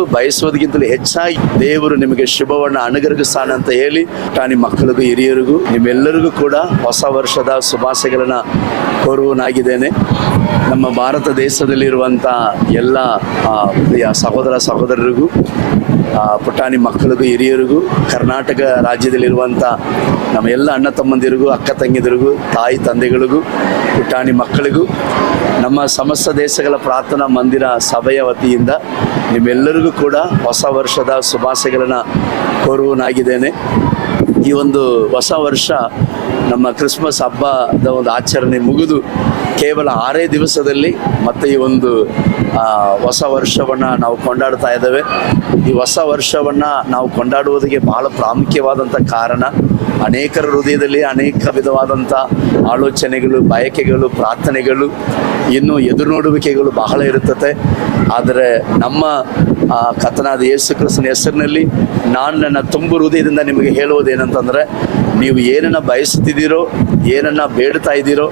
ಬಯಸೋದಕ್ಕಿಂತಲೂ ಹೆಚ್ಚಾಗಿ ದೇವರು ನಿಮಗೆ ಶುಭವನ್ನ ಅನುಗ್ರಹಿಸ್ತಾನೆ ಅಂತ ಹೇಳಿ ನಿಮ್ಮ ಮಕ್ಕಳಿಗೂ ಹಿರಿಯರಿಗೂ ನಿಮ್ಮೆಲ್ಲರಿಗೂ ಕೂಡ ಹೊಸ ವರ್ಷದ ಶುಭಾಶಯಗಳನ್ನ ಕೋರುವನಾಗಿದ್ದೇನೆ. ನಮ್ಮ ಭಾರತ ದೇಶದಲ್ಲಿರುವಂಥ ಎಲ್ಲ ಪ್ರಿಯ ಸಹೋದರ ಸಹೋದರರಿಗೂ ಪುಟಾಣಿ ಮಕ್ಕಳಿಗೂ ಹಿರಿಯರಿಗೂ ಕರ್ನಾಟಕ ರಾಜ್ಯದಲ್ಲಿರುವಂಥ ನಮ್ಮ ಎಲ್ಲ ಅಣ್ಣ ತಮ್ಮಂದಿರಿಗೂ ಅಕ್ಕ ತಂಗಿದಿರಿಗೂ ತಾಯಿ ತಂದೆಗಳಿಗೂ ಪುಟಾಣಿ ಮಕ್ಕಳಿಗೂ ನಮ್ಮ ಸಮಸ್ತ ದೇಶಗಳ ಪ್ರಾರ್ಥನಾ ಮಂದಿರ ಸಭೆಯ ವತಿಯಿಂದ ನಿಮ್ಮೆಲ್ಲರಿಗೂ ಕೂಡ ಹೊಸ ವರ್ಷದ ಶುಭಾಶಯಗಳನ್ನು ಕೋರುವನಾಗಿದ್ದೇನೆ. ಈ ಒಂದು ಹೊಸ ವರ್ಷ ನಮ್ಮ ಕ್ರಿಸ್ಮಸ್ ಹಬ್ಬದ ಒಂದು ಆಚರಣೆ ಮುಗಿದು ಕೇವಲ 6 ದಿವಸದಲ್ಲಿ ಮತ್ತೆ ಈ ಒಂದು ಹೊಸ ವರ್ಷವನ್ನು ನಾವು ಕೊಂಡಾಡ್ತಾ ಇದ್ದೇವೆ. ಈ ಹೊಸ ವರ್ಷವನ್ನು ನಾವು ಕೊಂಡಾಡುವುದಕ್ಕೆ ಬಹಳ ಪ್ರಾಮುಖ್ಯವಾದಂಥ ಕಾರಣ, ಅನೇಕರ ಹೃದಯದಲ್ಲಿ ಅನೇಕ ವಿಧವಾದಂಥ ಆಲೋಚನೆಗಳು, ಬಯಕೆಗಳು, ಪ್ರಾರ್ಥನೆಗಳು, ಇನ್ನು ಎದುರು ನೋಡುವಿಕೆಗಳು ಬಹಳ ಇರುತ್ತದೆ. ಆದರೆ ನಮ್ಮ ಕರ್ತನಾದ ಯೇಸು ಕ್ರಿಸ್ತನ ಹೆಸರಿನಲ್ಲಿ ನಾನು ನನ್ನ ತುಂಬು ಹೃದಯದಿಂದ ನಿಮಗೆ ಹೇಳುವುದೇನಂತಂದರೆ, ನೀವು ಏನನ್ನು ಬಯಸುತ್ತಿದ್ದೀರೋ, ಏನನ್ನು ಬೇಡ್ತಾ ಇದ್ದೀರೋ,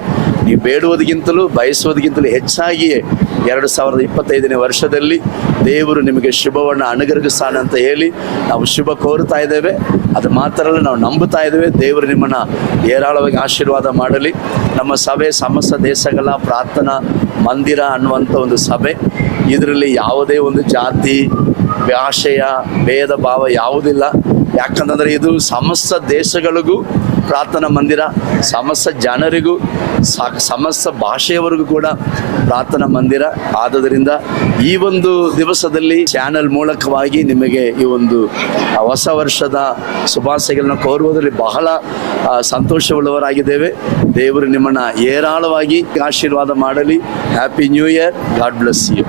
ನೀವು ಬೇಡುವುದಕ್ಕಿಂತಲೂ ಬಯಸುವುದಕ್ಕಿಂತಲೂ ಹೆಚ್ಚಾಗಿಯೇ 2025ನೇ ವರ್ಷದಲ್ಲಿ ದೇವರು ನಿಮಗೆ ಶುಭವನ್ನು ಅನುಗ್ರಹಿಸ್ತಾನೆ ಅಂತ ಹೇಳಿ ನಾವು ಶುಭ ಕೋರುತ್ತಾ ಇದ್ದೇವೆ. ಅದು ಮಾತ್ರ ಅಲ್ಲ, ನಾವು ನಂಬುತ್ತಾ ಇದ್ದೇವೆ ದೇವರು ನಿಮ್ಮನ್ನು ಏರಾಳವಾಗಿ ಆಶೀರ್ವಾದ ಮಾಡಲಿ. ನಮ್ಮ ಸಭೆ ಸಮಸ್ತ ದೇಶಗಳ ಪ್ರಾರ್ಥನಾ ಮಂದಿರ ಅನ್ನುವಂಥ ಒಂದು ಸಭೆ. ಇದರಲ್ಲಿ ಯಾವುದೇ ಒಂದು ಜಾತಿ, ಭಾಷೆಯ ಭೇದ ಭಾವ ಯಾವುದಿಲ್ಲ. ಯಾಕಂತಂದರೆ ಇದು ಸಮಸ್ತ ದೇಶಗಳಿಗೂ ಪ್ರಾರ್ಥನಾ ಮಂದಿರ, ಸಮಸ್ತ ಜನರಿಗೂ, ಸಮಸ್ತ ಭಾಷೆಯವರಿಗೂ ಕೂಡ ಪ್ರಾರ್ಥನಾ ಮಂದಿರ. ಆದುದರಿಂದ ಈ ಒಂದು ದಿವಸದಲ್ಲಿ ಚಾನಲ್ ಮೂಲಕವಾಗಿ ನಿಮಗೆ ಈ ಒಂದು ಹೊಸ ವರ್ಷದ ಶುಭಾಶಯಗಳನ್ನ ಕೋರುವುದರಲ್ಲಿ ಬಹಳ ಸಂತೋಷವುಳ್ಳವರಾಗಿದ್ದೇವೆ. ದೇವರು ನಿಮ್ಮನ್ನು ಏರಾಳವಾಗಿ ಆಶೀರ್ವಾದ ಮಾಡಲಿ. Happy new year. God bless you.